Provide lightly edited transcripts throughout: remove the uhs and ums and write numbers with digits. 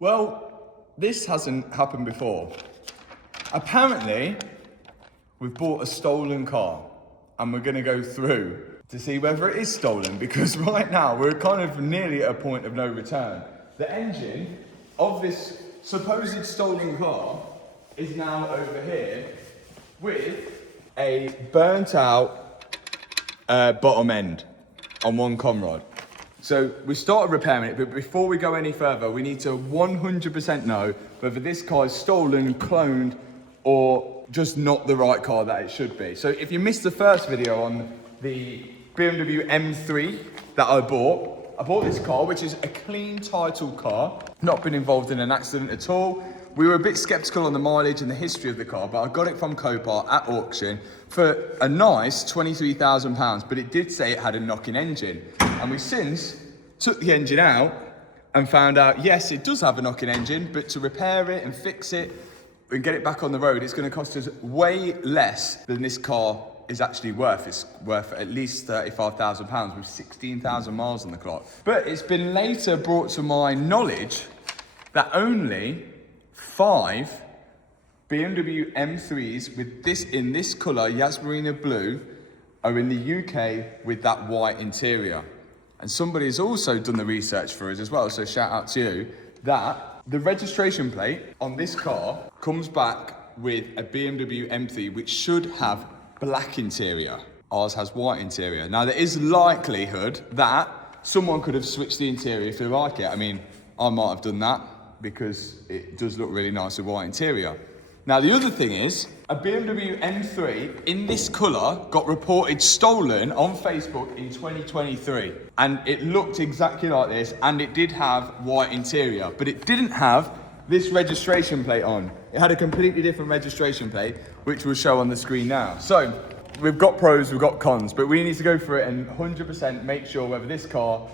Well, this hasn't happened before. Apparently, we've bought a stolen car and we're gonna go through to see whether it is stolen, because right now we're kind of nearly at a point of no return. The engine of this supposed stolen car is now over here with a burnt out bottom end on one conrod. So we started repairing it, but before we go any further, we need to 100% know whether this car is stolen, cloned, or just not the right car that it should be. So if you missed the first video on the BMW M3 that I bought this car, which is a clean title car, not been involved in an accident at all. We were a bit skeptical on the mileage and the history of the car, but I got it from Copart at auction for a nice £23,000, but it did say it had a knocking engine. And we since took the engine out and found out, yes, it does have a knocking engine, but to repair it and fix it and get it back on the road, it's gonna cost us way less than this car is actually worth. It's worth at least £35,000 with 16,000 miles on the clock. But it's been later brought to my knowledge that only 5 BMW M3s with this in this colour, Yasmarina blue, are in the UK with that white interior. And somebody has also done the research for us as well, so shout out to you, that the registration plate on this car comes back with a BMW M3 which should have black interior. Ours has white interior. Now there is likelihood that someone could have switched the interior if they like it. I mean, I might have done that because it does look really nice with white interior. Now the other thing is, a BMW M3 in this colour got reported stolen on Facebook in 2023. And it looked exactly like this, and it did have white interior, but it didn't have this registration plate on. It had a completely different registration plate, which we'll show on the screen now. So, we've got pros, we've got cons, but we need to go through it and 100% make sure whether this car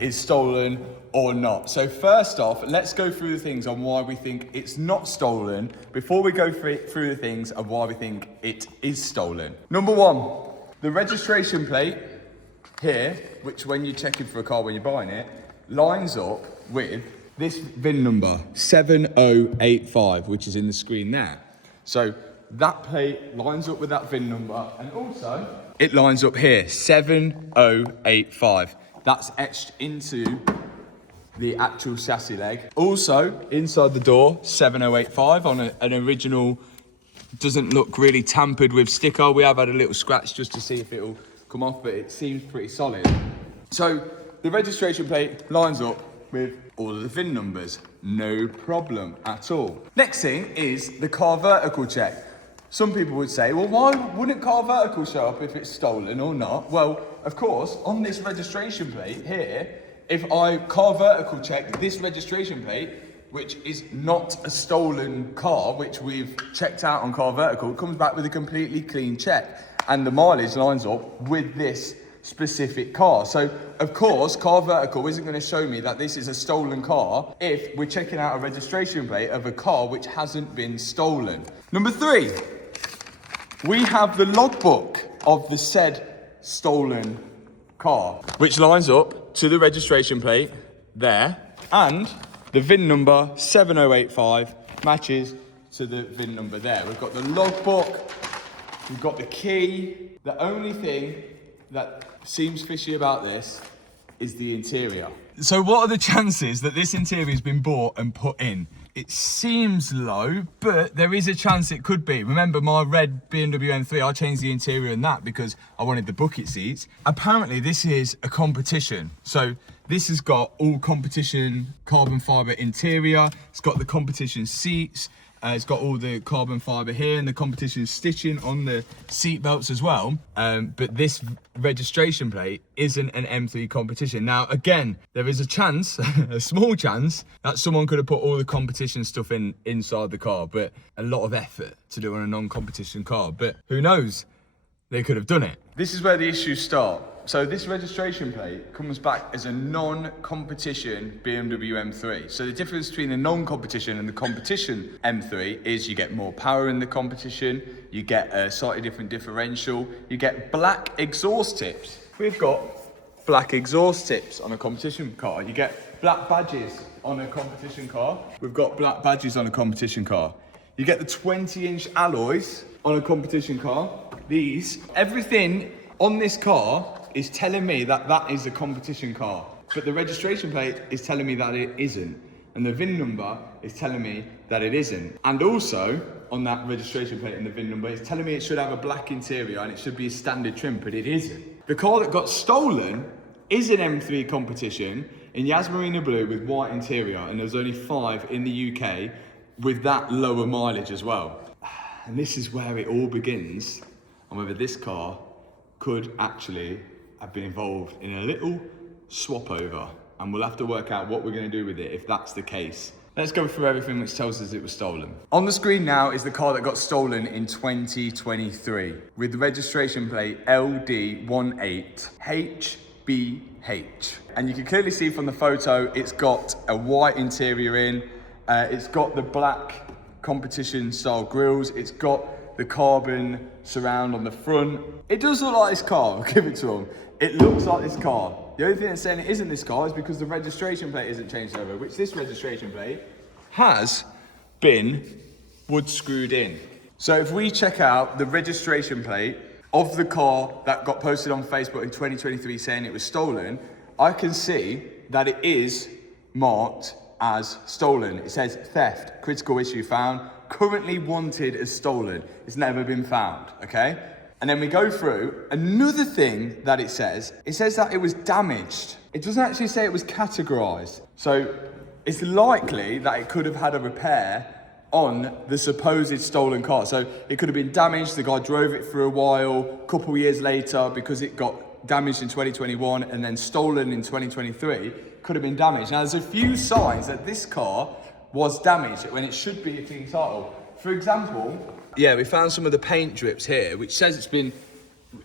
is stolen or not. So first off, let's go through the things on why we think it's not stolen before we go through the things of why we think it is stolen. Number one, the registration plate here, which when you're checking for a car when you're buying it, lines up with this VIN number, 7085, which is in the screen there. So that plate lines up with that VIN number, and also it lines up here, 7085. That's etched into the actual chassis leg. Also, inside the door, 7085 on an original, doesn't look really tampered with sticker. We have had a little scratch just to see if it'll come off, but it seems pretty solid. So the registration plate lines up with all of the VIN numbers, no problem at all. Next thing is the car vertical check. Some people would say, well, why wouldn't car vertical show up if it's stolen or not? Well, of course, on this registration plate here, if I car vertical check this registration plate, which is not a stolen car, which we've checked out on car vertical, it comes back with a completely clean check. And the mileage lines up with this specific car. So, of course, car vertical isn't going to show me that this is a stolen car if we're checking out a registration plate of a car which hasn't been stolen. Number 3, we have the logbook of the said stolen car, which lines up to the registration plate there, and the VIN number 7085 matches to the VIN number there. We've got the logbook, we've got the key. The only thing that seems fishy about this is the interior. So what are the chances that this interior has been bought and put in? It seems low, but there is a chance it could be. Remember my red BMW M3, I changed the interior in that because I wanted the bucket seats. Apparently this is a competition. So this has got all competition carbon fiber interior. It's got the competition seats. It's got all the carbon fiber here and the competition stitching on the seat belts as well. But this registration plate isn't an M3 competition. Now, again, there is a chance, a small chance, that someone could have put all the competition stuff inside the car, but a lot of effort to do on a non-competition car. But who knows? They could have done it. This is where the issues start. So this registration plate comes back as a non-competition BMW M3. So the difference between the non-competition and the competition M3 is you get more power in the competition, you get a slightly different differential, you get black exhaust tips. We've got black exhaust tips on a competition car. You get black badges on a competition car. We've got black badges on a competition car. You get the 20-inch alloys on a competition car. Everything on this car is telling me that that is a competition car, but the registration plate is telling me that it isn't. And the VIN number is telling me that it isn't. And also, on that registration plate and the VIN number, it's telling me it should have a black interior and it should be a standard trim, but it isn't. The car that got stolen is an M3 competition in Yasmarina blue with white interior, and there's only 5 in the UK with that lower mileage as well. And this is where it all begins on whether this car could actually have been involved in a little swap over. And we'll have to work out what we're going to do with it if that's the case. Let's go through everything which tells us it was stolen. On the screen now is the car that got stolen in 2023 with the registration plate LD18HBH. And you can clearly see from the photo, it's got a white interior in, it's got the black competition style grills, it's got the carbon surround on the front. It does look like this car, I'll give it to them. It looks like this car. The only thing that's saying it isn't this car is because the registration plate isn't changed over, which this registration plate has been wood screwed in. So if we check out the registration plate of the car that got posted on Facebook in 2023 saying it was stolen, I can see that it is marked as stolen. It says theft, critical issue found, currently wanted as stolen. It's never been found, okay? And then we go through another thing that it says that it was damaged. It doesn't actually say it was categorized. So it's likely that it could have had a repair on the supposed stolen car. So it could have been damaged, the guy drove it for a while, a couple of years later, because it got damaged in 2021 and then stolen in 2023, could have been damaged. Now there's a few signs that this car was damaged when it should be a clean title. For example, yeah, we found some of the paint drips here, which says it's been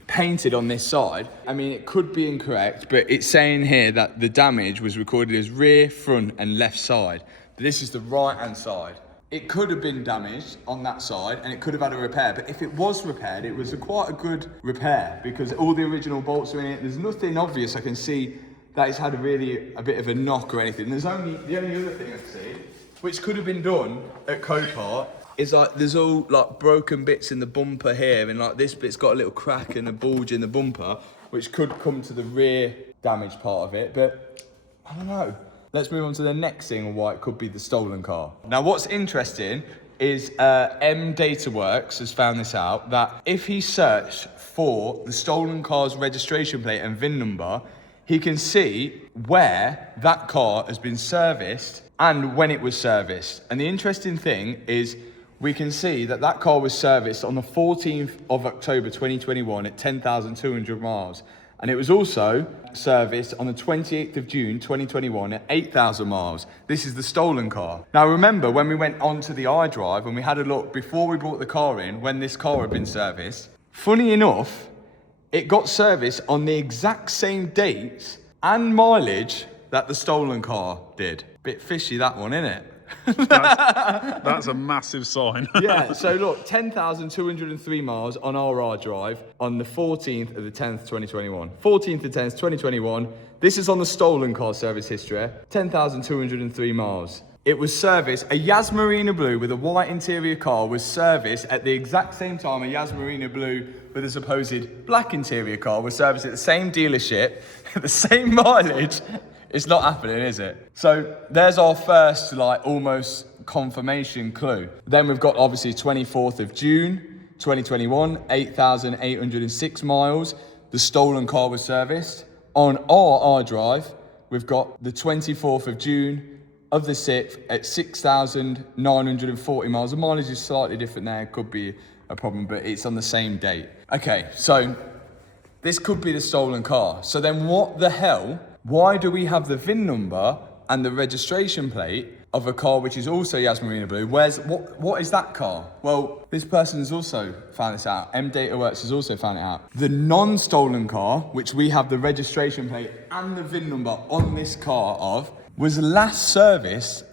painted on this side. I mean, it could be incorrect, but it's saying here that the damage was recorded as rear, front, and left side. But this is the right-hand side. It could have been damaged on that side, and it could have had a repair. But if it was repaired, it was quite a good repair because all the original bolts are in it. There's nothing obvious I can see that it's had a bit of a knock or anything. The only other thing I can see, which could have been done at Copart, is like there's all like broken bits in the bumper here, and like this bit's got a little crack and a bulge in the bumper, which could come to the rear damage part of it, but I don't know. Let's move on to the next thing on why it could be the stolen car. Now what's interesting is M Data Works has found this out, that if he searched for the stolen car's registration plate and VIN number, he can see where that car has been serviced and when it was serviced. And the interesting thing is we can see that that car was serviced on the 14th of October 2021 at 10,200 miles. And it was also serviced on the 28th of June 2021 at 8,000 miles. This is the stolen car. Now remember when we went onto the iDrive and we had a look before we brought the car in, when this car had been serviced, funny enough, it got serviced on the exact same dates and mileage that the stolen car did. Bit fishy that one, isn't it? That's a massive sign. Yeah, so look, 10,203 miles on our drive on the 14th of the 10th, 2021. 14th of 10th, 2021. This is on the stolen car service history. 10,203 miles. It was serviced, a Yasmarina blue with a white interior car was serviced at the exact same time a Yasmarina blue with a supposed black interior car was serviced at the same dealership, at the same mileage. It's not happening, is it? So there's our first, almost confirmation clue. Then we've got, obviously, 24th of June, 2021, 8,806 miles. The stolen car was serviced. On our drive, we've got the 24th of June of the 6th at 6,940 miles. The mileage is slightly different there. It could be a problem, but it's on the same date. Okay, so this could be the stolen car. So then what the hell? Why do we have the VIN number and the registration plate of a car which is also Yasmarina blue? What is that car? Well, this person has also found this out. M Data Works has also found it out. The non-stolen car, which we have the registration plate and the VIN number on this car of, was last serviced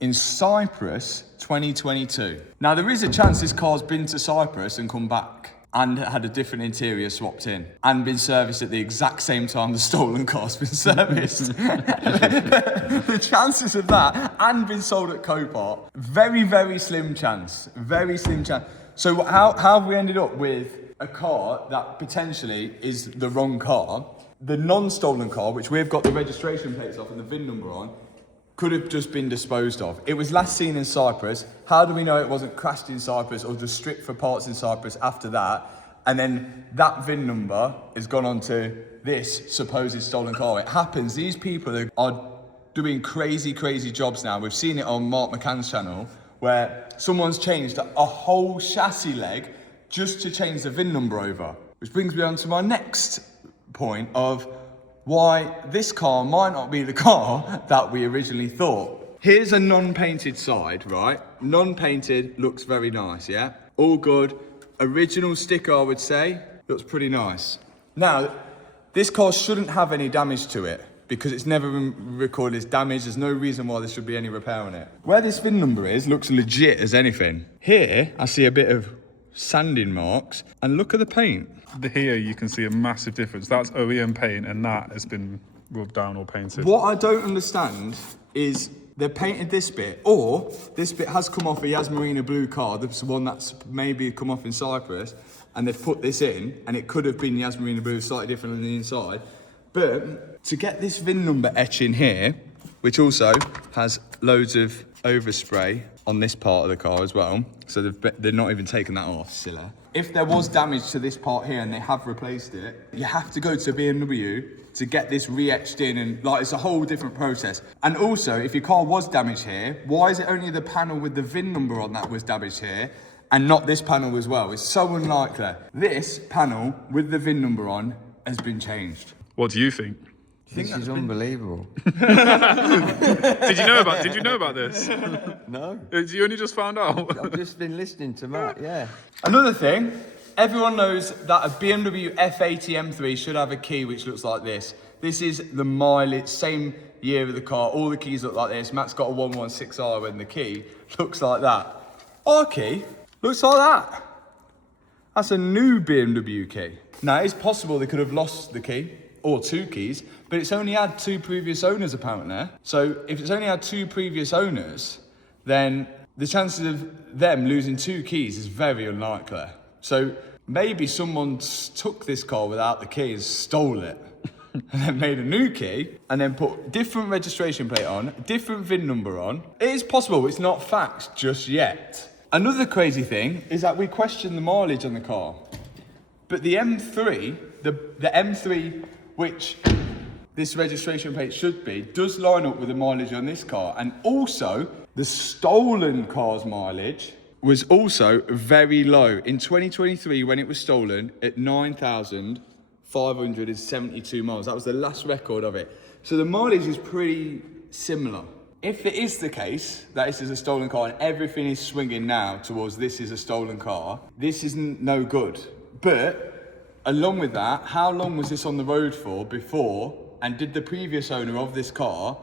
in Cyprus 2022. Now there is a chance this car's been to Cyprus and come back. and had a different interior swapped in and been serviced at the exact same time the stolen car's been serviced. The chances of that and been sold at Copart, very, very slim chance. Very slim chance. So how have we ended up with a car that potentially is the wrong car? The non-stolen car, which we've got the registration plates off and the VIN number on, could have just been disposed of. It was last seen in Cyprus. How do we know it wasn't crashed in Cyprus or just stripped for parts in Cyprus after that? And then that VIN number has gone on to this supposed stolen car. It happens. These people are doing crazy, crazy jobs now. We've seen it on Mark McCann's channel where someone's changed a whole chassis leg just to change the VIN number over. Which brings me on to my next point of why this car might not be the car that we originally thought. Here's a non-painted side, right? Non-painted, looks very nice, yeah? All good. Original sticker, I would say, looks pretty nice. Now, this car shouldn't have any damage to it because it's never been recorded as damage. There's no reason why there should be any repair on it. Where this VIN number is, looks legit as anything. Here, I see a bit of sanding marks, and look at the paint. Here you can see a massive difference. That's OEM paint and that has been rubbed down or painted. What I don't understand is they've painted this bit, or this bit has come off a Yasmarina blue car, the one that's maybe come off in Cyprus, and they've put this in, and it could have been Yasmarina blue, slightly different on the inside. But to get this VIN number etch in here, which also has loads of overspray on this part of the car as well, so they're not even taking that off, silly. If there was damage to this part here and they have replaced it, you have to go to BMW to get this re-etched in, and like it's a whole different process. And also, if your car was damaged here, why is it only the panel with the VIN number on that was damaged here and not this panel as well? It's so unlikely. This panel with the VIN number on has been changed. What do you think? This is unbelievable. Did you know about this? No. You only just found out? I've just been listening to Matt, yeah. Another thing, everyone knows that a BMW F80 M3 should have a key which looks like this. This is the mileage, same year of the car, all the keys look like this. Matt's got a 116R and the key looks like that. Our key looks like that. That's a new BMW key. Now, it's possible they could have lost the key, or two keys, but it's only had two previous owners apparently. So if it's only had two previous owners, then the chances of them losing two keys is very unlikely. So maybe someone took this car without the key and stole it, and then made a new key, and then put different registration plate on, different VIN number on. It is possible, it's not facts just yet. Another crazy thing is that we question the mileage on the car. But the M3, the M3, which this registration plate should be, does line up with the mileage on this car. And also, the stolen car's mileage was also very low. In 2023, when it was stolen, at 9,572 miles. That was the last record of it. So the mileage is pretty similar. If it is the case that this is a stolen car and everything is swinging now towards this is a stolen car, this isn't no good. But along with that, how long was this on the road for before, and did the previous owner of this car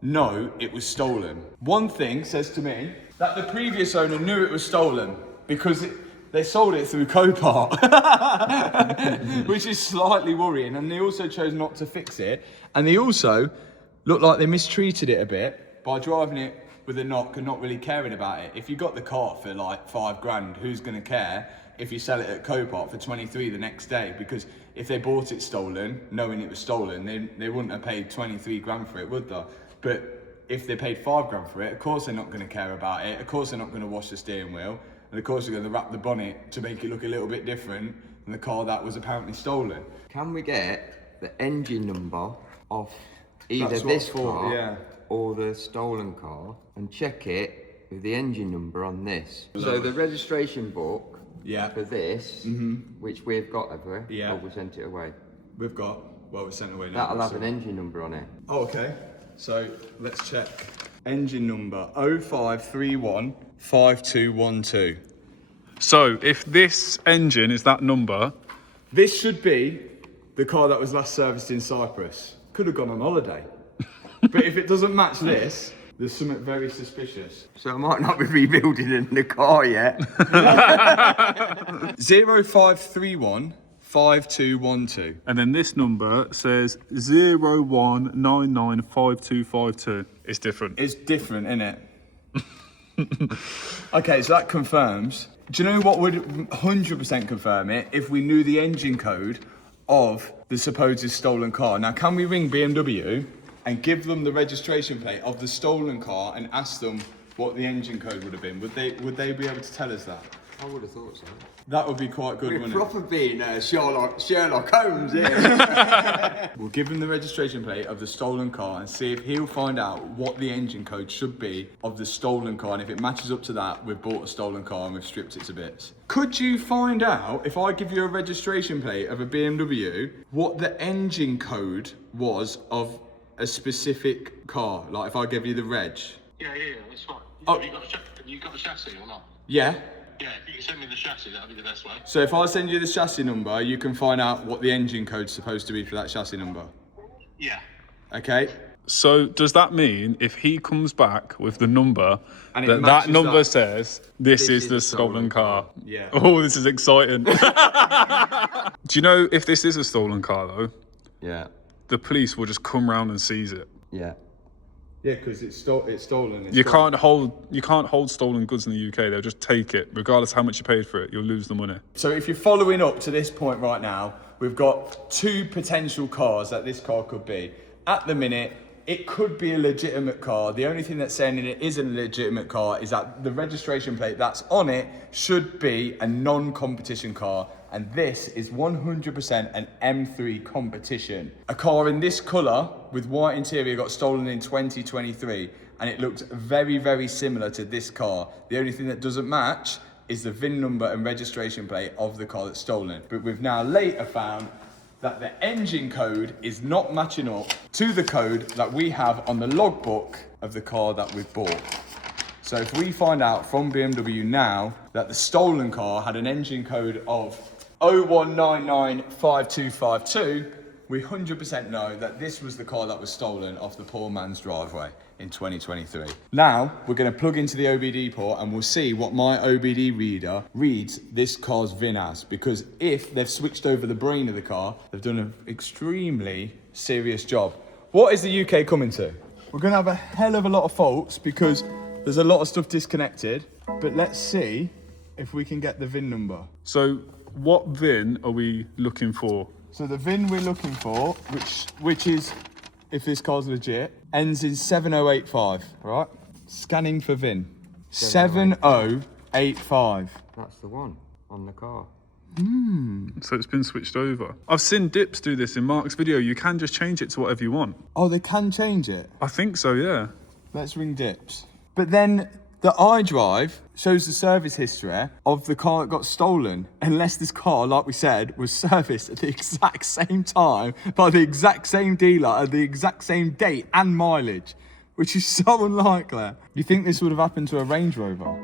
know it was stolen? One thing says to me that the previous owner knew it was stolen because they sold it through Copart, which is slightly worrying, and they also chose not to fix it, and they also looked like they mistreated it a bit by driving it with a knock and not really caring about it. If you got the car for like $5,000, who's gonna care if you sell it at Copart for 23 the next day? Because if they bought it stolen, knowing it was stolen, they wouldn't have paid 23 grand for it, would they? But if they paid $5,000 for it, of course they're not going to care about it. Of course they're not going to wash the steering wheel. And of course they're going to wrap the bonnet to make it look a little bit different than the car that was apparently stolen. Can we get the engine number off either That's this what for, car yeah. or the stolen car and check it with the engine number on this? So the registration book for this, which we've got, have we? Yeah. Or we sent it away? We've got, well, we sent away now. That'll have an engine number on it. Oh, okay. So let's check. Engine number 0531 5212. So if this engine is that number, This should be the car that was last serviced in Cyprus. Could have gone on holiday. But if it doesn't match this, There's something very suspicious. So I might not be rebuilding in the car yet. 0531 5212. And then this number says 01995252. It's different. It's different, isn't it? Okay, so that confirms. Do you know what would 100% confirm it? If we knew the engine code of the supposed stolen car. Now, can we ring BMW and give them the registration plate of the stolen car and ask them what the engine code would have been? Would they be able to tell us that? I would have thought so. That would be quite good, We're wouldn't proper being Sherlock Holmes here. We'll give him the registration plate of the stolen car and see if he'll find out what the engine code should be of the stolen car. And if it matches up to that, we've bought a stolen car and we've stripped it to bits. Could you find out, if I give you a registration plate of a BMW, what the engine code was of a specific car? Like if I give you the reg? Yeah, that's fine. Oh. Have you got the chassis or not? Yeah. Yeah, if you can send me the chassis, that'll be the best way. So if I send you the chassis number, you can find out what the engine code's supposed to be for that chassis number. Yeah. Okay? So does that mean if he comes back with the number, And it that matches number that- says this is the stolen car? Yeah. Oh, this is exciting. Do you know if this is a stolen car though, Yeah. the police will just come round and seize it? Yeah. Yeah, because it's stolen. You can't hold stolen goods in the UK. They'll just take it, regardless of how much you paid for it. You'll lose the money. So if you're following up to this point right now, we've got two potential cars that this car could be. At the minute, it could be a legitimate car. The only thing that's saying it isn't a legitimate car is that the registration plate that's on it should be a non-competition car. And this is 100% an M3 competition. A car in this colour with white interior got stolen in 2023 and it looked very, very similar to this car. The only thing that doesn't match is the VIN number and registration plate of the car that's stolen. But we've now later found that the engine code is not matching up to the code that we have on the logbook of the car that we've bought. So if we find out from BMW now that the stolen car had an engine code of 01995252, we 100% know that this was the car that was stolen off the poor man's driveway in 2023. Now, we're going to plug into the OBD port and we'll see what my OBD reader reads this car's VIN as. Because if they've switched over the brain of the car, they've done an extremely serious job. What is the UK coming to? We're going to have a hell of a lot of faults because there's a lot of stuff disconnected. But let's see if we can get the VIN number. So what VIN are we looking for? So the VIN we're looking for, which is, if this car's legit, ends in 7085, right? Scanning for VIN. 7085. That's the one on the car. So it's been switched over. I've seen Dips do this in Mark's video. You can just change it to whatever you want. Oh, they can change it. I think so, yeah. Let's ring Dips. But then the iDrive shows the service history of the car that got stolen, unless this car, like we said, was serviced at the exact same time by the exact same dealer at the exact same date and mileage, which is so unlikely. You think this would have happened to a Range Rover,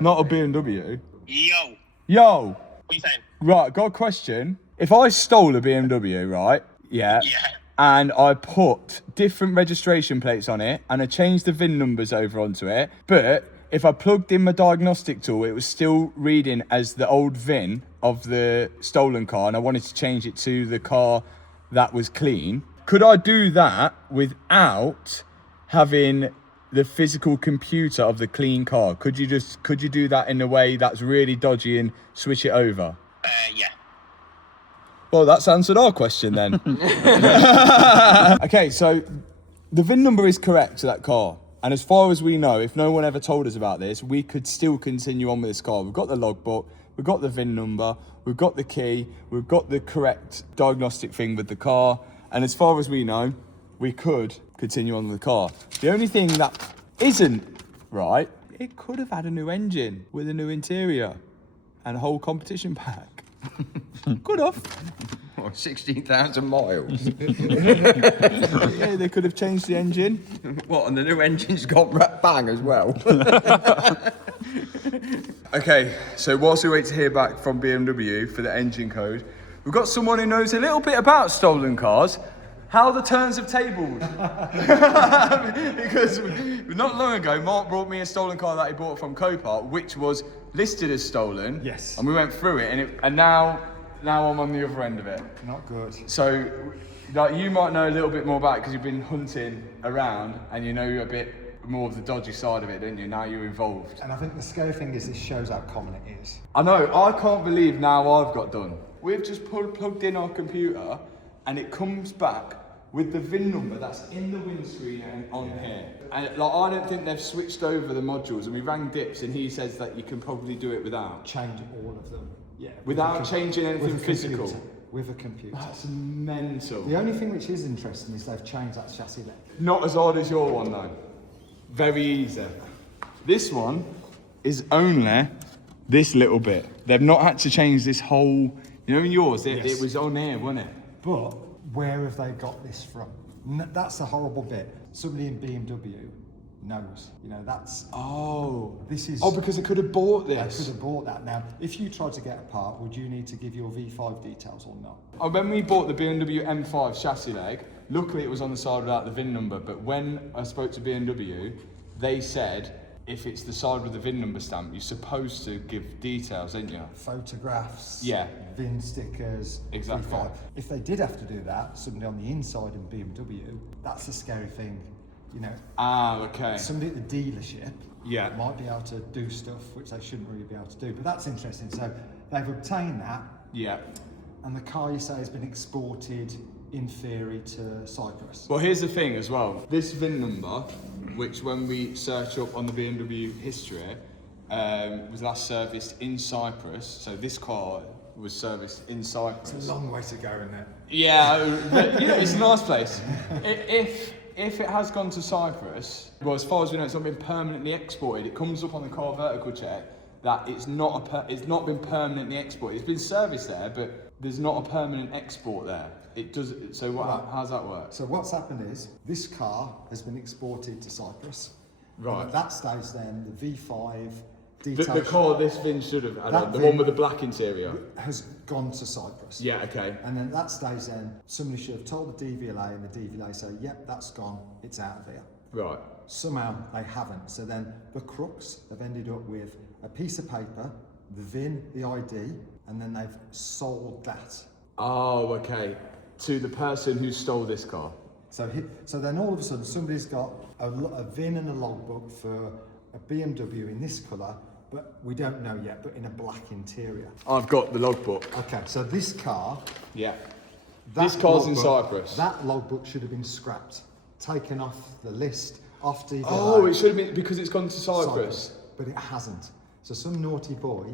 not a BMW? Yo, Yo, what are you saying? right, got a question. If I stole a BMW, right? Yeah. Yeah. And I put different registration plates on it and I changed the VIN numbers over onto it. But if I plugged in my diagnostic tool, it was still reading as the old VIN of the stolen car and I wanted to change it to the car that was clean. Could I do that without having the physical computer of the clean car? Could you do that in a way that's really dodgy and switch it over? Yeah. Well, that's answered our question then. Okay, so the VIN number is correct to that car. And as far as we know, if no one ever told us about this, we could still continue on with this car. We've got the logbook, we've got the VIN number, we've got the key, we've got the correct diagnostic thing with the car. And as far as we know, we could continue on with the car. The only thing that isn't right, it could have had a new engine with a new interior and a whole competition pack. Could have. 16,000 miles. Yeah, they could have changed the engine. What, and the new engine's got bang as well. Okay, so whilst we wait to hear back from BMW for the engine code, we've got someone who knows a little bit about stolen cars. How the turns have tabled. Not long ago, Mark brought me a stolen car that he bought from Copart, which was listed as stolen. Yes. And we went through it, and now I'm on the other end of it. Not good. So, like, you might know a little bit more about it because you've been hunting around and you know a bit more of the dodgy side of it, don't you? Now you're involved. And I think the scary thing is this shows how common it is. I know, I can't believe now I've got done. We've just plugged in our computer and it comes back with the VIN number that's in the windscreen and on here. And like, I don't think they've switched over the modules, and we rang Dips and he says that you can probably do it without. Change all of them. Yeah. Without changing anything with a physical. computer. With a computer. That's mental. The only thing which is interesting is they've changed that chassis leg. Not as hard as your one though. Very easy. This one is only this little bit. They've not had to change this whole, you know, in yours, it was on here, wasn't it? But where have they got this from? That's the horrible bit. Somebody in BMW knows. You know, that's... This is... Oh, because they could have bought They this. could have bought that. Now, if you tried to get a part, would you need to give your V5 details or not? When we bought the BMW M5 chassis leg, luckily it was on the side without the VIN number, but when I spoke to BMW, they said if it's the side with the VIN number stamp, you're supposed to give details, ain't you? Photographs, Yeah. VIN stickers, Exactly. V5. If they did have to do that, somebody on the inside in BMW, that's a scary thing. You know, Okay. somebody at the dealership Yeah. might be able to do stuff which they shouldn't really be able to do, but that's interesting. So they've obtained that, Yeah. and the car, you say, has been exported in theory to Cyprus. Well, here's the thing as well. This VIN number, which when we search up on the BMW history, was last serviced in Cyprus. So this car was serviced in Cyprus. It's a long way to go, isn't it? Yeah, but, you know, it's a nice place. If it has gone to Cyprus, well, as far as we know, it's not been permanently exported. It comes up on the car vertical check that it's not been permanently exported. It's been serviced there, but there's not a permanent export there. It does. So what? Right. How's that work? So what's happened is this car has been exported to Cyprus. Right. And at that stage, then the V5 The details car this VIN should have had That on, the VIN- one with the black interior. has gone to Cyprus. Yeah. Okay. And then at that stage, then somebody should have told the DVLA, and the DVLA say, "Yep, that's gone. It's out of here." Right. Somehow they haven't. So then the crooks have ended up with a piece of paper, the VIN, the ID, and then they've sold that. Oh, okay. To the person who stole this car. So then all of a sudden somebody's got a VIN and a logbook for a BMW in this colour, but we don't know yet, but in a black interior. I've got the logbook. Okay, so this car... Yeah. that This car's in logbook- Cyprus. That logbook should have been scrapped, taken off the list, off DVLA. Oh, it should have been because it's gone to Cyprus. But it hasn't. So some naughty boy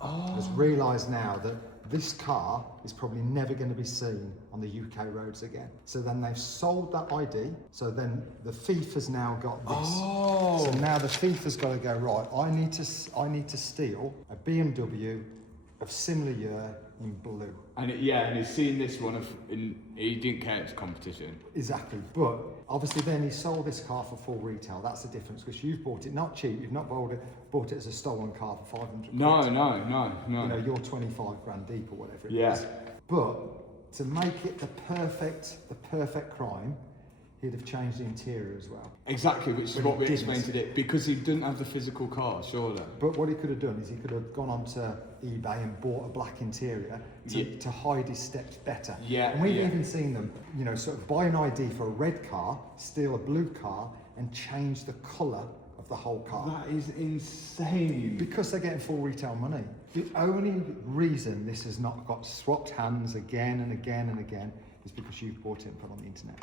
has realised now that this car is probably never going to be seen on the UK roads again. So then they've sold that ID. So then the thief has now got this. Oh. So now the thief has got to go, right, I need to steal a BMW of similar year in blue. And and he's seen this one he didn't care it's competition. Exactly. But obviously then he sold this car for full retail. That's the difference, because you've bought it not cheap. You've not bought it as a stolen car for 500 No. quid. No. You know, you're 25 grand deep or whatever it Yeah. is. But to make it the perfect crime, he'd have changed the interior as well. Exactly, which is But what he we didn't. explained today. Because he didn't have the physical car, surely. But what he could have done is he could have gone onto eBay and bought a black interior to hide his steps better. Yeah, And we've yeah. even seen them, you know, sort of buy an ID for a red car, steal a blue car, and change the colour of the whole car. That is insane. Because they're getting full retail money. The only reason this has not got swapped hands again and again and again is because you've bought it and put it on the internet.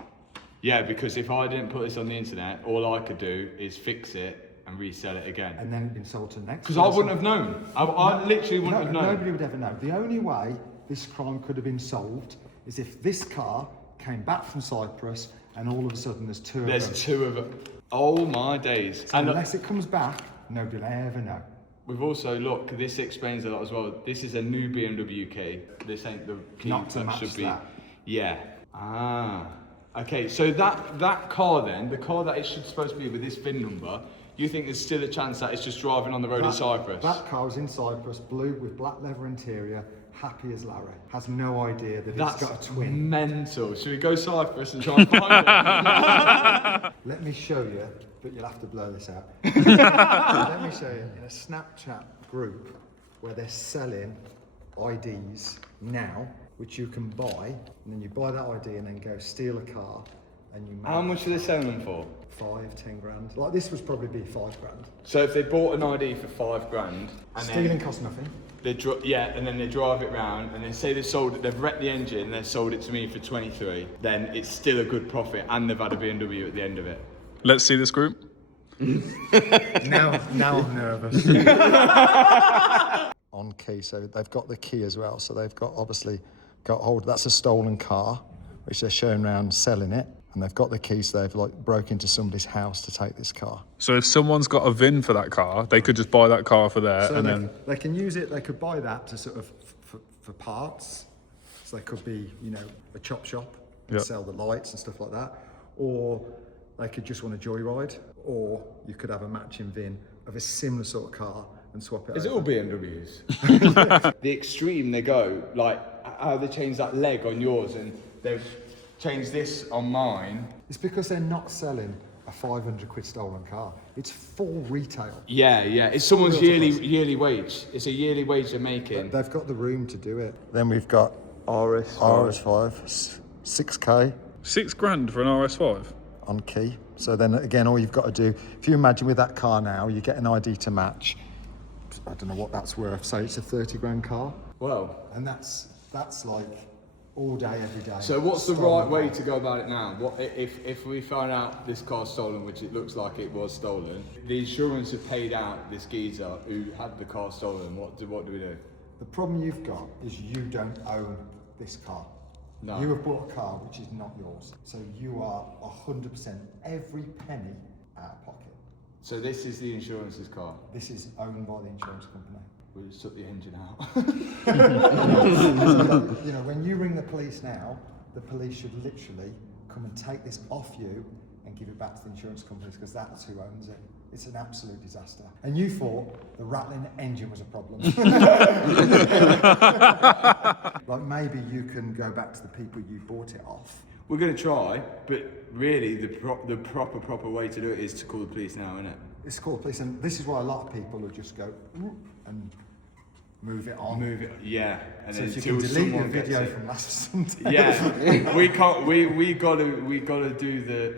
Yeah, because if I didn't put this on the internet, all I could do is fix it and resell it again. And then it's been sold to the next Because I person. wouldn't have known. I literally wouldn't have known. Nobody would ever know. The only way this crime could have been solved is if this car came back from Cyprus and all of a sudden there's two of them. There's two of them. Oh my days. So And unless it comes back, nobody will ever know. we've also, look, this explains a lot as well. This is a new BMW key. This ain't the key Not to that match should be. that. Yeah. Okay, so that car then, the car that it should supposed to be with this VIN number, you think there's still a chance that it's just driving on the road in Cyprus? That car was in Cyprus, blue with black leather interior, happy as Larry. Has no idea that That's it's got a twin. mental. Should we go Cyprus and try and find it? Let me show you but you'll have to blur this out. Let me show you in a Snapchat group where they're selling IDs now, which you can buy, and then you buy that ID and then go steal a car, and you make How much are they selling them for? 5, 10 grand. Like this would probably be 5 grand. So if they bought an ID for 5 grand, and Stealing then costs nothing. and then they drive it round, and they say they sold it, they've wrecked the engine, they've sold it to me for 23, then it's still a good profit, and they've had a BMW at the end of it. Let's see this group. Now I'm nervous. On key, so they've got the key as well. So they've got obviously got hold. That's a stolen car, which they're showing around selling it, and they've got the key. So they've like broke into somebody's house to take this car. So if someone's got a VIN for that car, they could just buy that car for there, So and they, then they can use it. They could buy that to sort of for parts. So they could be, you know, a chop shop and Yep. sell the lights and stuff like that, or they could just want a joyride, or you could have a matching VIN of a similar sort of car and swap it. Is it over. all BMWs? The extreme they go, like how they changed that leg on yours and they've changed this on mine. It's because they're not selling a 500 quid stolen car. It's full retail. Yeah, it's someone's Real surprise. yearly wage. It's a yearly wage they're making. They've got the room to do it. Then we've got RS5, 6K £6 grand for an RS5. on key. So then again, all you've got to do, if you imagine with that car now, you get an ID to match. I don't know what that's worth. Say it's a 30 grand car, Well, and that's like all day, every day. so what's the Stolen right way car. to go about it now? What if we found out this car's stolen, which it looks like it was stolen? The insurance have paid out this geezer who had the car stolen. What do we do? The problem you've got is you don't own this car. No. You have bought a car which is not yours. So you are 100% every penny out of pocket. So this is the insurance's car. This is owned by the insurance company. We just took the engine out. You know, when you ring the police now, the police should literally come and take this off you and give it back to the insurance companies, because that's who owns it. It's an absolute disaster. And you thought the rattling engine was a problem. Like maybe you can go back to the people you bought it off. We're going to try, but really the proper way to do it is to call the police now, isn't it? It's called police, and this is why a lot of people will just go "Ooh," and move it on. Move it, yeah. And So then if you can until delete the someone gets video it. from last Sunday. Yeah, we can't. We gotta do the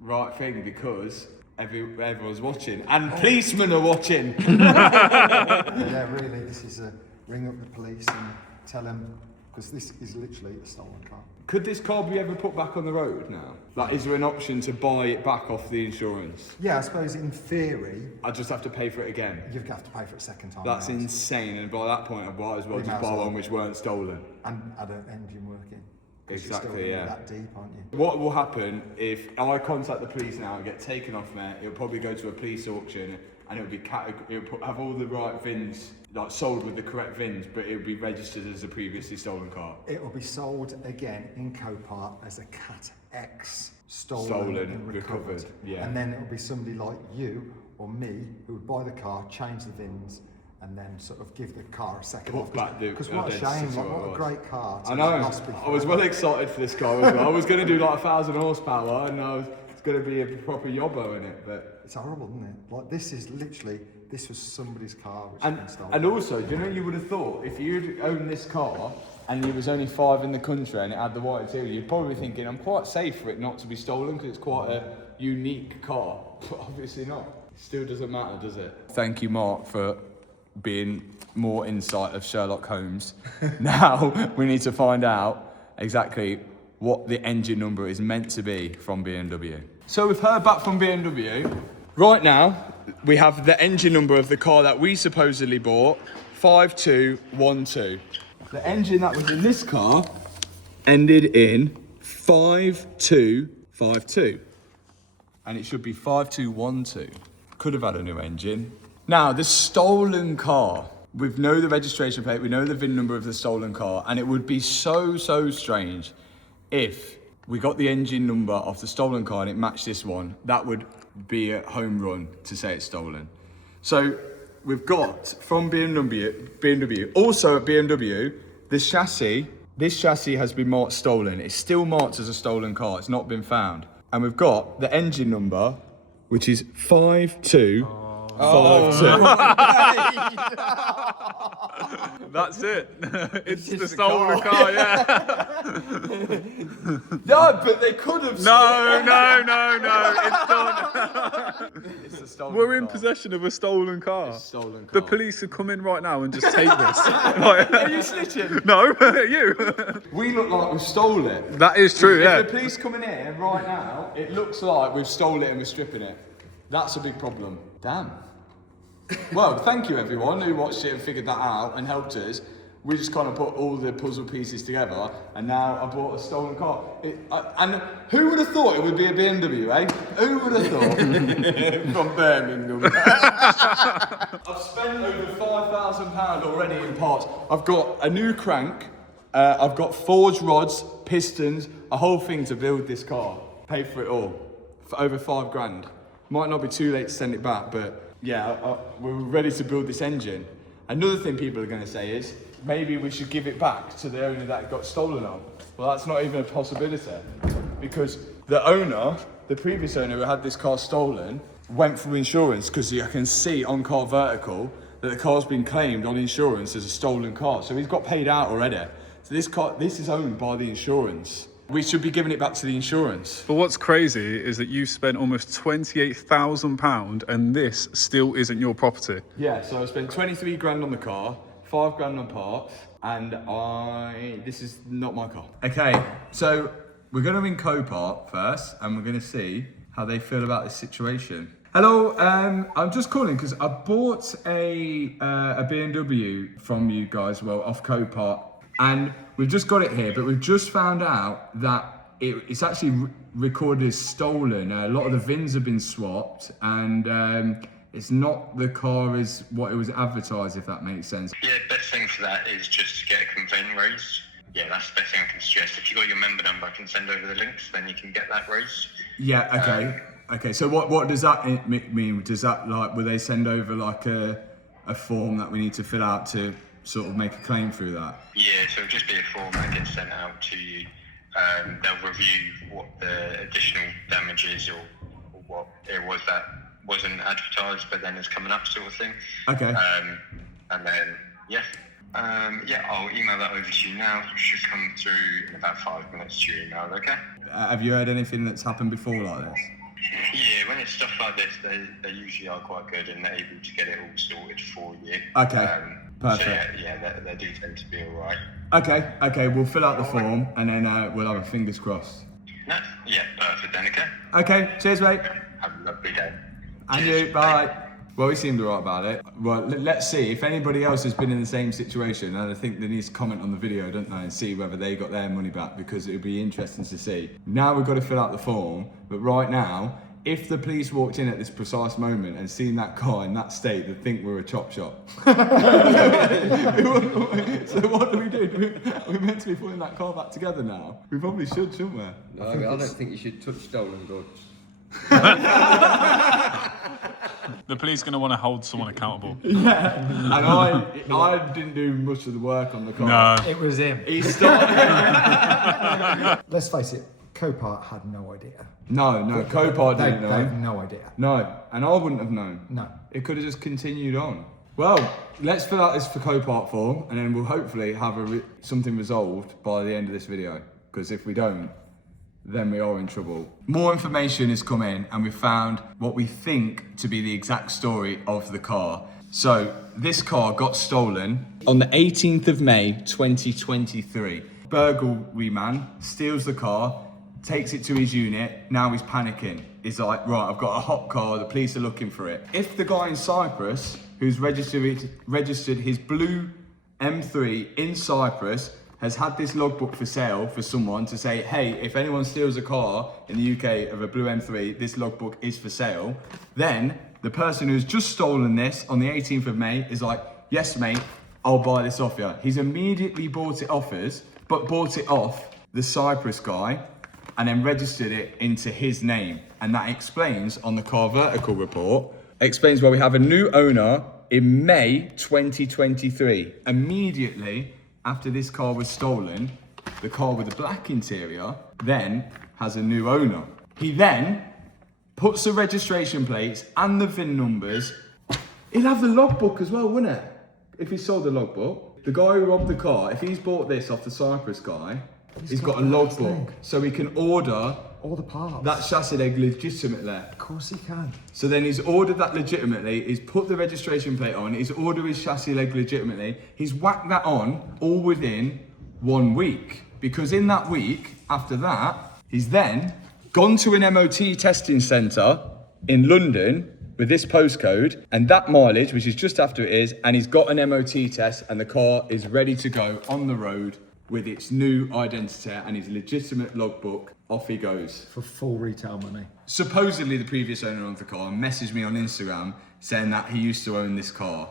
right thing because everyone's watching and policemen are watching. Yeah, really, this is a ring up the police and tell them, because this is literally a stolen car. Could this car be ever put back on the road now? Like, is there an option to buy it back off the insurance? Yeah, I suppose in theory, I just have to pay for it again. you'd have to pay for it a second time. That's round. insane, and by that point, I might as well You just might as buy well. one which weren't stolen. And had an engine working. 'Cause you're Exactly, still yeah. That deep, aren't you? What will happen if I contact the police now and get taken off me? It'll probably go to a police auction, and it'll be have all the right VINs, like sold with the correct VINs, but it'll be registered as a previously stolen car. It will be sold again in Copart as a Cat X stolen Stolen, and recovered. recovered, yeah. And then it will be somebody like you or me who would buy the car, change the VINs, and then sort of give the car a second Put off. back the Because what a identity shame, to like, what it what a was. great car. to I know. be lost before. I was well excited for this car as well. I was going to do like 1,000 horsepower, and it's going to be a proper yobbo in it, but. It's horrible, isn't it? Like this is literally, this was somebody's car which has been stolen. And also, do you know, you would have thought if you'd owned this car and you was only 5 in the country and it had the white interior, you'd probably be thinking, I'm quite safe for it not to be stolen because it's quite a unique car. But obviously not. It still doesn't matter, does it? Thank you, Mark, for being more insight of Sherlock Holmes. Now we need to find out exactly what the engine number is meant to be from BMW. So we've heard back from BMW. Right now, we have the engine number of the car that we supposedly bought, 5212. The engine that was in this car ended in 5252. And it should be 5212. Could have had a new engine. Now, the stolen car, we know the registration plate, we know the VIN number of the stolen car, and it would be so strange if we got the engine number off the stolen car and it matched this one. That would be a home run to say it's stolen. So we've got from BMW. Also at BMW, this chassis has been marked stolen. It's still marked as a stolen car. It's not been found. And we've got the engine number which is 5252. That's it. It's the just a stolen car. car, yeah. No, but they could have. No, it's done. It's a stolen We're in car. possession of a stolen car. Stolen car. The police could come in right now and just take this. Like, Are you snitching? no, you. We look like we've stole it. That is true, yeah. If the police come in here right now, it looks like we've stole it and we're stripping it. That's a big problem. Damn. Well, thank you everyone who watched it and figured that out and helped us. We just kind of put all the puzzle pieces together, and now I bought a stolen car. And who would have thought it would be a BMW, eh? Who would have thought? From Birmingham. I've spent over £5,000 already in parts. I've got a new crank, I've got forged rods, pistons, a whole thing to build this car. Paid for it all, for over £5,000. Might not be too late to send it back, but yeah, we're ready to build this engine. Another thing people are going to say is, maybe we should give it back to the owner that it got stolen on. Well, that's not even a possibility, because the owner, the previous owner who had this car stolen, went through insurance, because I can see on Car Vertical that the car's been claimed on insurance as a stolen car. So he's got paid out already. So this is owned by the insurance. We should be giving it back to the insurance. But what's crazy is that you spent almost £28,000 and this still isn't your property. Yeah, so I spent 23 grand on the car, 5 grand on parts, and this is not my car. Okay, so we're gonna ring Copart first, and we're gonna see how they feel about this situation. Hello, I'm just calling because I bought a BMW from you guys, well, off Copart, and we've just got it here, but we've just found out that it's actually recorded as stolen. A lot of the VINs have been swapped, and it's not the car as what it was advertised, if that makes sense. Yeah, best thing for that is just to get a complaint raised. Yeah, that's the best thing I can suggest. If you got your member number, I can send over the links, then you can get that raised. Yeah, okay. Okay, so what does that mean? Does that, like, will they send over like a form that we need to fill out to sort of make a claim through that? Yeah, so it'll just be a form that gets sent out to you. They'll review what the additional damage is or what it was that wasn't advertised but then is coming up, sort of thing. Okay. And then, I'll email that over to you now. It should come through in about 5 minutes to your email, okay? Have you heard anything that's happened before like this? Yeah, when it's stuff like this, they usually are quite good and they're able to get it all sorted for you. Okay, perfect. So they do tend to be alright. Okay, we'll fill out the form and then we'll have our fingers crossed. No? Yeah, perfect then, okay? Okay, cheers mate. Have a lovely day. And you, bye. Well, we seemed alright about it. Well, let's see if anybody else has been in the same situation, and I think they need to comment on the video, don't they, and see whether they got their money back, because it would be interesting to see. Now we've got to fill out the form, but right now, if the police walked in at this precise moment and seen that car in that state, they'd think we're a chop shop. So what do we do? We're meant to be putting that car back together now. We probably should, shouldn't we? No, I don't think you should touch stolen goods. The police are going to want to hold someone accountable. Yeah, and I didn't do much of the work on the car. No. It was him. He started. Let's face it, Copart had no idea. No, Copart didn't They know. have no idea. No, and I wouldn't have known. No. It could have just continued on. Well, let's fill out this for Copart form, and then we'll hopefully have something resolved by the end of this video. Because if we don't, then we are in trouble. More information has come in, and we've found what we think to be the exact story of the car. So, this car got stolen on the 18th of May, 2023. Burglary man steals the car, takes it to his unit, now he's panicking. He's like, right, I've got a hot car, the police are looking for it. If the guy in Cyprus, who's registered his blue M3 in Cyprus, has had this logbook for sale for someone to say, hey, if anyone steals a car in the UK of a blue M3, this logbook is for sale, then the person who's just stolen this on the 18th of May is like, yes, mate, I'll buy this off you. He's immediately bought it off the Cyprus guy, and then registered it into his name. And that explains on the Car Vertical report, explains why we have a new owner in May 2023. Immediately after this car was stolen, the car with the black interior then has a new owner. He then puts the registration plates and the VIN numbers. He'll have the logbook as well, wouldn't it? If he sold the logbook. The guy who robbed the car, if he's bought this off the Cyprus guy, he's got a logbook. So he can order all the parts. that chassis leg legitimately. Of course he can. So then he's ordered that legitimately, he's put the registration plate on, he's ordered his chassis leg legitimately, he's whacked that on all within 1 week. Because in that week, after that, he's then gone to an MOT testing centre in London with this postcode and that mileage, which is just after it is, and he's got an MOT test and the car is ready to go on the road with its new identity and his legitimate logbook. Off he goes. For full retail money. Supposedly the previous owner of the car messaged me on Instagram saying that he used to own this car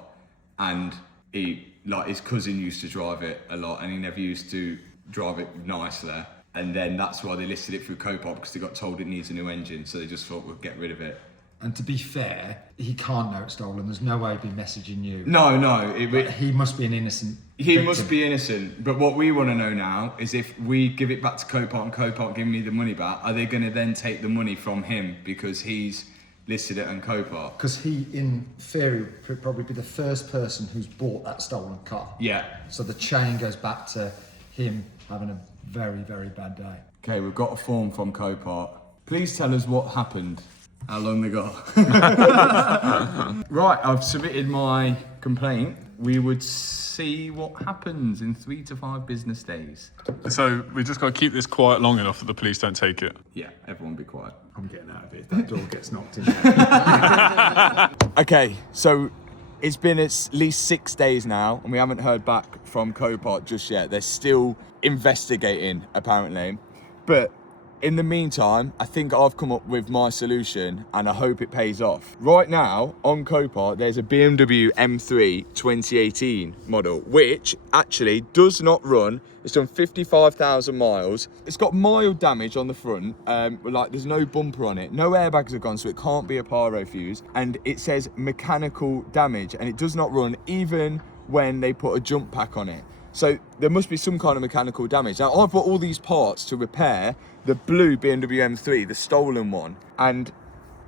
and his cousin used to drive it a lot and he never used to drive it nicely. And then that's why they listed it through Copart, because they got told it needs a new engine, so they just thought we'll get rid of it. And to be fair, he can't know it's stolen. There's no way he'd be messaging you. No. He must be an innocent He victim. must be innocent. But what we want to know now is if we give it back to Copart and Copart give me the money back, are they going to then take the money from him because he's listed it on Copart? Because he, in theory, would probably be the first person who's bought that stolen car. Yeah. So the chain goes back to him having a very, very bad day. Okay, we've got a form from Copart. Please tell us what happened. How long they got? Right, I've submitted my complaint. We would see what happens in 3 to 5 business days. So we just got to keep this quiet long enough that the police don't take it. Yeah, everyone be quiet. I'm getting out of here. That door gets knocked in there. Okay, so it's been at least 6 days now and we haven't heard back from Copart just yet. They're still investigating, apparently. But in the meantime, I think I've come up with my solution and I hope it pays off. Right now, on Copart, there's a BMW M3 2018 model, which actually does not run. It's done 55,000 miles. It's got mild damage on the front, like there's no bumper on it. No airbags have gone, so it can't be a pyro fuse. And it says mechanical damage, and it does not run even when they put a jump pack on it. So there must be some kind of mechanical damage. Now, I've bought all these parts to repair the blue BMW M3, the stolen one, and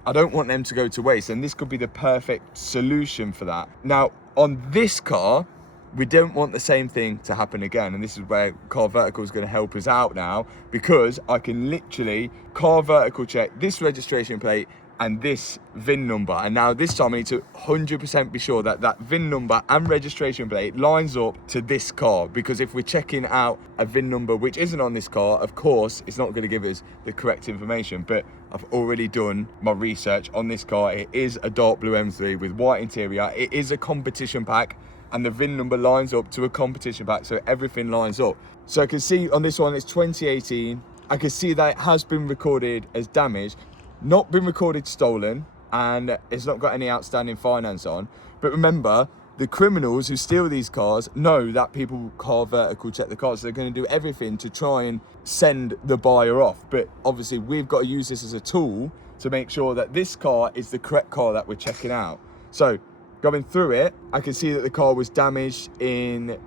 I don't want them to go to waste, and this could be the perfect solution for that. Now, on this car, we don't want the same thing to happen again, and this is where Car Vertical is going to help us out now, because I can literally Car Vertical check this registration plate and this VIN number, and now this time I need to 100% be sure that that VIN number and registration plate lines up to this car, because if we're checking out a VIN number which isn't on this car, of course it's not going to give us the correct information. But I've already done my research on this car. It is a dark blue M3 with white interior. It is a competition pack, and the VIN number lines up to a competition pack, so everything lines up. So I can see on this one it's 2018. I can see that it has been recorded as damaged, not been recorded stolen, and it's not got any outstanding finance on. But remember, the criminals who steal these cars know that people Car Vertical check the cars, so they're going to do everything to try and send the buyer off. But obviously we've got to use this as a tool to make sure that this car is the correct car that we're checking out. So going through it, I can see that the car was damaged in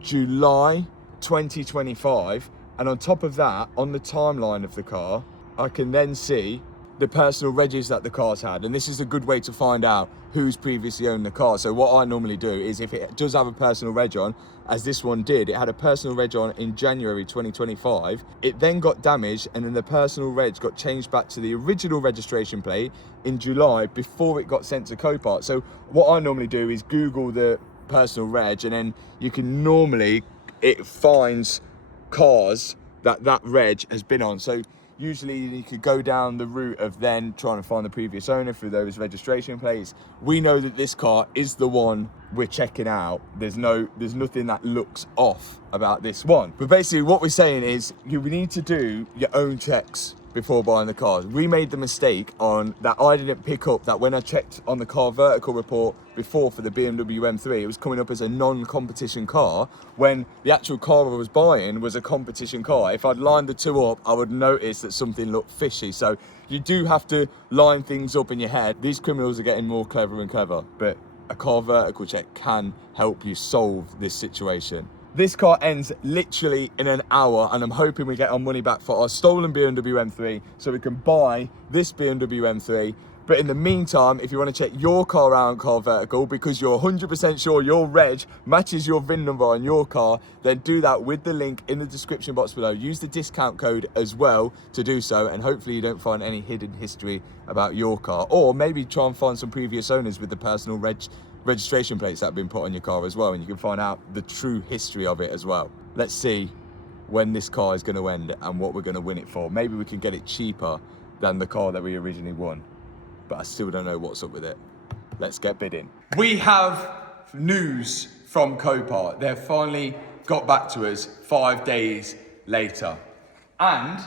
July 2025, and on top of that, on the timeline of the car, I can then see the personal regs that the car's had, and this is a good way to find out who's previously owned the car. So what I normally do is, if it does have a personal reg on, as this one did, it had a personal reg on in January 2025, it then got damaged, and then the personal reg got changed back to the original registration plate in July before it got sent to Copart. So what I normally do is Google the personal reg, and then you can normally, it finds cars that reg has been on. So usually you could go down the route of then trying to find the previous owner through those registration plates. We know that this car is the one we're checking out. There's nothing that looks off about this one. But basically what we're saying is you need to do your own checks before buying the cars. We made the mistake on that. I didn't pick up that when I checked on the Car Vertical report before for the BMW M3, it was coming up as a non-competition car, when the actual car I was buying was a competition car. If I'd lined the two up, I would notice that something looked fishy. So you do have to line things up in your head. These criminals are getting more clever and clever, but a Car Vertical check can help you solve this situation. This car ends literally in an hour, and I'm hoping we get our money back for our stolen BMW M3 so we can buy this BMW M3. But in the meantime, if you want to check your car out on Car Vertical because you're 100% sure your reg matches your VIN number on your car, then do that with the link in the description box below. Use the discount code as well to do so, and hopefully you don't find any hidden history about your car. Or maybe try and find some previous owners with the personal registration plates that have been put on your car as well, and you can find out the true history of it as well. Let's see when this car is going to end and what we're going to win it for. Maybe we can get it cheaper than the car that we originally won, but I still don't know what's up with it. Let's get bidding. We have news from Copart. They've finally got back to us 5 days later, and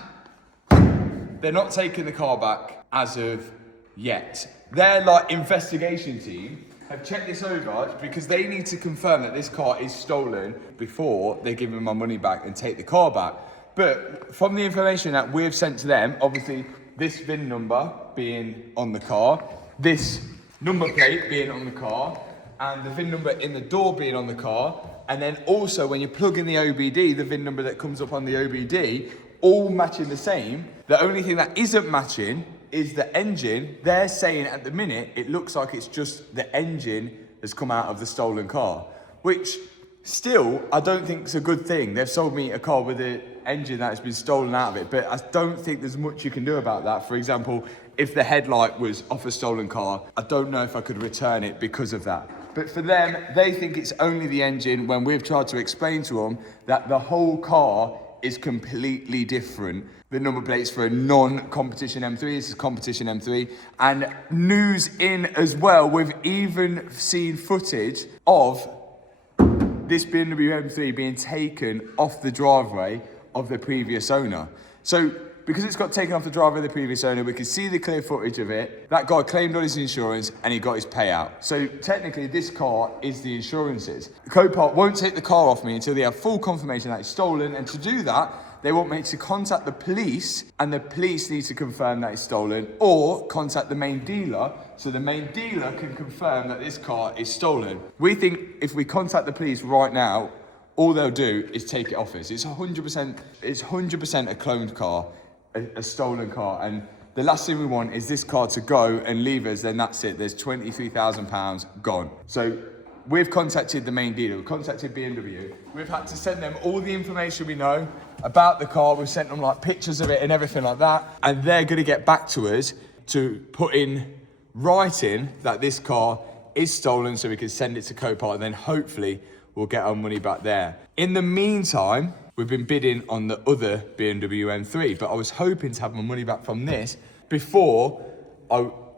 they're not taking the car back as of yet. Their investigation team have checked this over because they need to confirm that this car is stolen before they give me my money back and take the car back. But from the information that we've sent to them, obviously this VIN number being on the car, this number plate being on the car, and the VIN number in the door being on the car, and then also when you plug in the OBD, the VIN number that comes up on the OBD, all matching the same. The only thing that isn't matching is the engine. They're saying at the minute, it looks like it's just the engine has come out of the stolen car, which still, I don't think it's a good thing. They've sold me a car with an engine that has been stolen out of it, but I don't think there's much you can do about that. For example, if the headlight was off a stolen car, I don't know if I could return it because of that. But for them, they think it's only the engine, when we've tried to explain to them that the whole car is completely different. The number plates for a non-competition M3, this is competition M3. And news in as well, we've even seen footage of this BMW M3 being taken off the driveway of the previous owner. So because it's got taken off the driveway of the previous owner, we can see the clear footage of it. That guy claimed on his insurance and he got his payout. So technically this car is the insurance's. Copart won't take the car off me until they have full confirmation that it's stolen, and to do that, they want me to contact the police, and the police need to confirm that it's stolen, or contact the main dealer, so the main dealer can confirm that this car is stolen. We think if we contact the police right now, all they'll do is take it off us. It's 100% a cloned car, a stolen car, and the last thing we want is this car to go and leave us, then that's it. There's £23,000 gone. So we've contacted the main dealer, we've contacted BMW. We've had to send them all the information we know about the car. We've sent them pictures of it and everything like that. And they're gonna get back to us to put in writing that this car is stolen so we can send it to Copart, and then hopefully we'll get our money back there. In the meantime, we've been bidding on the other BMW M3, but I was hoping to have my money back from this before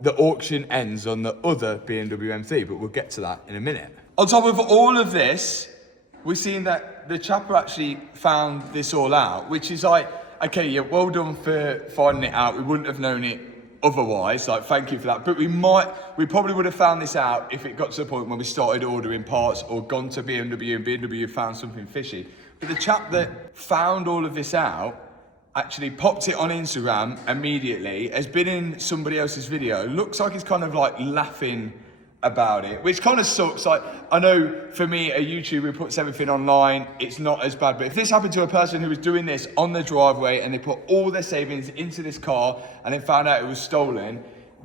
the auction ends on the other BMW M3, but we'll get to that in a minute. On top of all of this, we've seen that the chapper actually found this all out, which is okay, yeah, well done for finding it out. We wouldn't have known it otherwise, thank you for that. But we probably would have found this out if it got to the point when we started ordering parts or gone to BMW and BMW found something fishy. But the chap that found all of this out actually popped it on Instagram immediately, has been in somebody else's video, looks like he's kind of laughing about it, which kind of sucks. I know for me, a YouTuber who puts everything online, it's not as bad, but if this happened to a person who was doing this on the driveway and they put all their savings into this car and then found out it was stolen,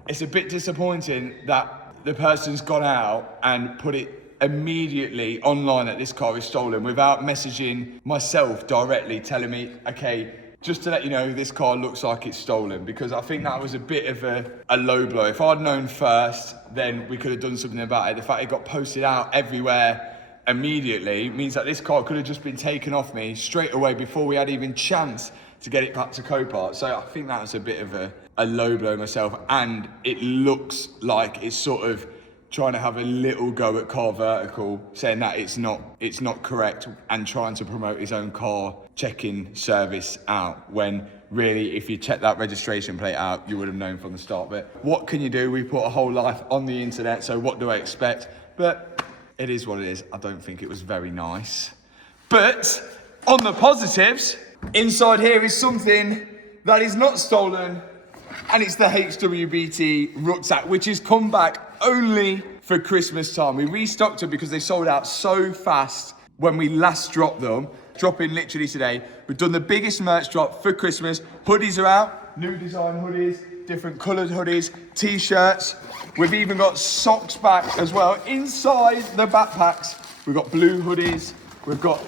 it's a bit disappointing that the person's gone out and put it immediately online that this car is stolen without messaging myself directly, telling me, okay, just to let you know, this car looks like it's stolen, because I think that was a bit of a low blow. If I'd known first, then we could have done something about it. The fact it got posted out everywhere immediately means that this car could have just been taken off me straight away before we had even chance to get it back to Copart. So I think that was a bit of a low blow myself, and it looks like it's sort of trying to have a little go at Car Vertical, saying that it's not correct, and trying to promote his own car checking service out, when really, if you check that registration plate out, you would have known from the start. But what can you do? We put a whole life on the internet, so what do I expect? But it is what it is. I don't think it was very nice. But on the positives, inside here is something that is not stolen, and it's the HWBT rucksack, which has come back only for Christmas time. We restocked it because they sold out so fast when we last dropped them. Dropping literally today. We've done the biggest merch drop for Christmas. Hoodies are out, new design hoodies, different coloured hoodies, t-shirts. We've even got socks back as well. Inside the backpacks, we've got blue hoodies. We've got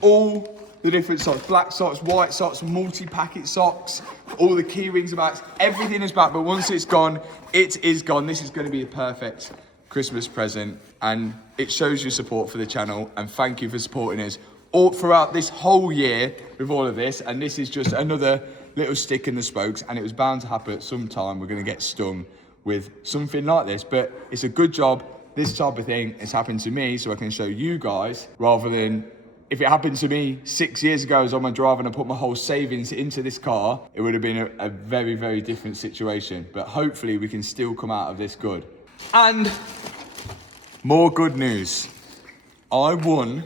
all the different socks, black socks, white socks, multi-packet socks, all the key rings are back. Everything is back, but once it's gone, it is gone. This is going to be a perfect Christmas present, and it shows your support for the channel, and thank you for supporting us all throughout this whole year with all of this. And this is just another little stick in the spokes, and it was bound to happen at some time. We're going to get stung with something like this, but it's a good job this type of thing has happened to me, so I can show you guys, rather than if it happened to me 6 years ago as on my drive and I put my whole savings into this car, it would have been a very, very different situation. But hopefully we can still come out of this good. And more good news. I won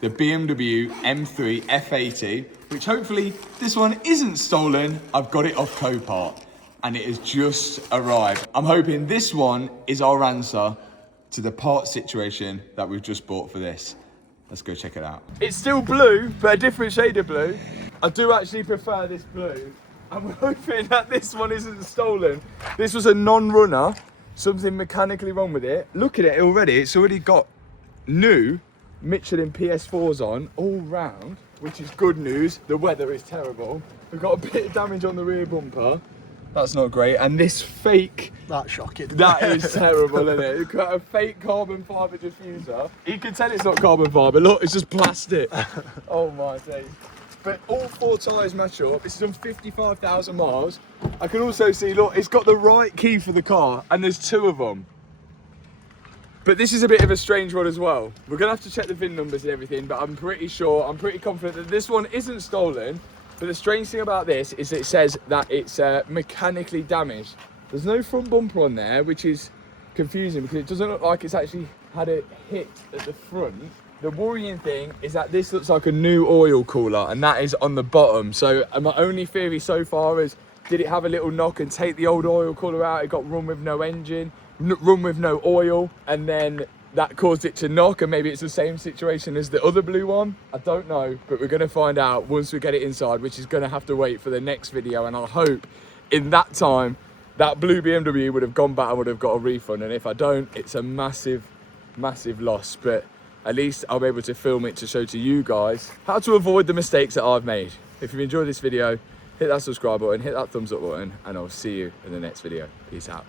the BMW M3 F80, which hopefully this one isn't stolen. I've got it off Copart and it has just arrived. I'm hoping this one is our answer to the part situation that we've just bought for this. Let's go check it out. It's still blue, but a different shade of blue. I do actually prefer this blue. I'm hoping that this one isn't stolen. This was a non-runner, something mechanically wrong with it. Look at it already, it's already got new Michelin PS4s on all round, which is good news. The weather is terrible. We've got a bit of damage on the rear bumper. That's not great. And this fake... That's shocking. That is terrible, isn't it? You've got a fake carbon fibre diffuser. You can tell it's not carbon fibre. Look, it's just plastic. Oh my days. But all four tyres match up. This is on 55,000 miles. I can also see, look, it's got the right key for the car, and there's two of them. But this is a bit of a strange one as well. We're gonna have to check the VIN numbers and everything, but I'm pretty confident that this one isn't stolen. But the strange thing about this is that it says that it's mechanically damaged. There's no front bumper on there, which is confusing because it doesn't look like it's actually had a hit at the front. The worrying thing is that this looks like a new oil cooler, and that is on the bottom. So my only theory so far is, did it have a little knock and take the old oil cooler out? It got run with no engine, run with no oil, and then that caused it to knock, and maybe it's the same situation as the other blue one. I don't know, but we're gonna find out once we get it inside, which is gonna have to wait for the next video. And I hope in that time, that blue BMW would have gone back and would have got a refund. And if I don't, it's a massive, massive loss. But at least I'll be able to film it to show to you guys how to avoid the mistakes that I've made. If you've enjoyed this video, hit that subscribe button, hit that thumbs up button, and I'll see you in the next video. Peace out.